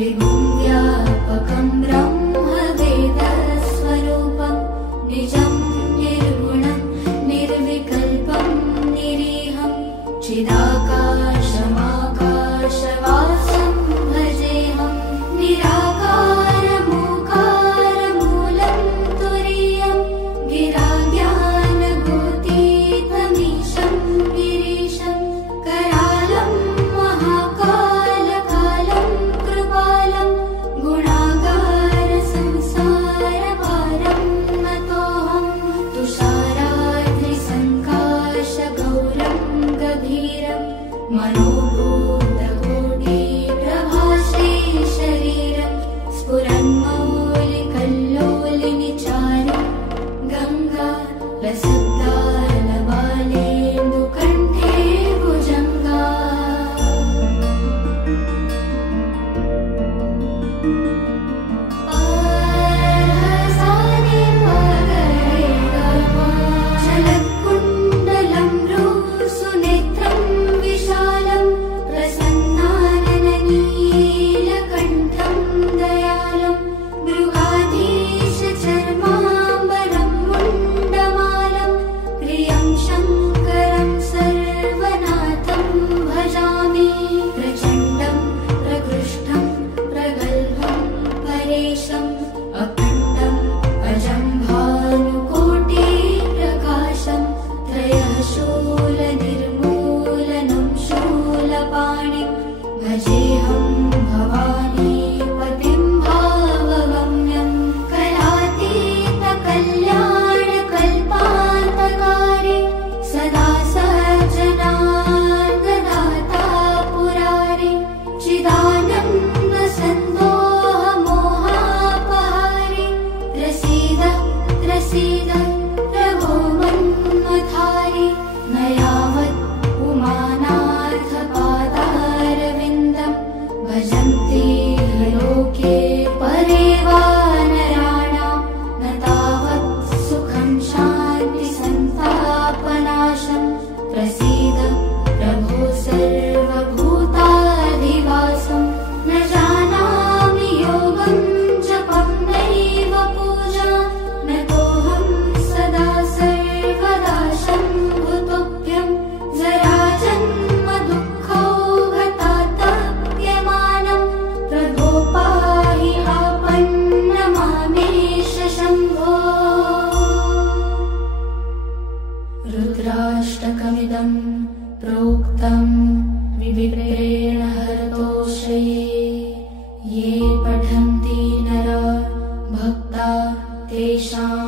विभुं व्यापकं ब्रह्मवेदस्वरूपं निजं निर्गुणं निर्विकल्पं निरीहं चिदाकाशमाकाशवासं भजेऽहं निराकारमूकारमूलं तुरीयं गिराज्ञानभूतितमीशं गिरीशं करालं महाकालकालं कृपालं गुणागारसंसारपारं नतोऽहं तुषाराद्रिसङ्काशगौरं गभीरं मनोभूतकोटिप्रभासे शरीरं स्फुरन्मौलिकल्लोलिनिचारं गङ्गा लसद्दालबालेन्दुकण्ठे भुजङ्गा पारसानि जलत्कुण्डलं भ्रूसुनेत्रं विशालं प्रसन्नानननीलकण्ठं दयालं मृगाधीशचर्माम्बरं मुण्डमालं प्रियं शङ्करं सर्वनाथं भजामि प्रचण्डं प्रकृष्टं प्रगल्भं परेशम् अखण्डम् अजं भानुकोटिप्रकाशं त्रयः शूलनिर्मूलनं शूलपाणिं भजेऽहं भवानीपतिं भावगम्यं कलातीतकल्याणकल्पान्तकारि सदा सज्जनार्ददाता पुरारि चिदानन्दसन्दोहमोहापहारि प्रसीद प्रसीद प्रभो मन्मथारि न यावत् पुमानार्थपादारविन्दं भजन्ति लोके परे वा नराणां न तावत् सुखं शान्तिसन्तापनाशं प्रसीद प्रभो सर्वभूताधिवासं न जानामि योगं जपं नैव पूजा नतोऽहं सदा सर्वदा शम्भुतुभ्यं जराजन्म दुःखौघतातप्यमानं प्रभो पाहि आपन्नमामेश शम्भो रुद्राष्टकमिदं प्रोक्तं विविप्रेण हरतोषये ये पठन्ति नरा भक्ता तेषां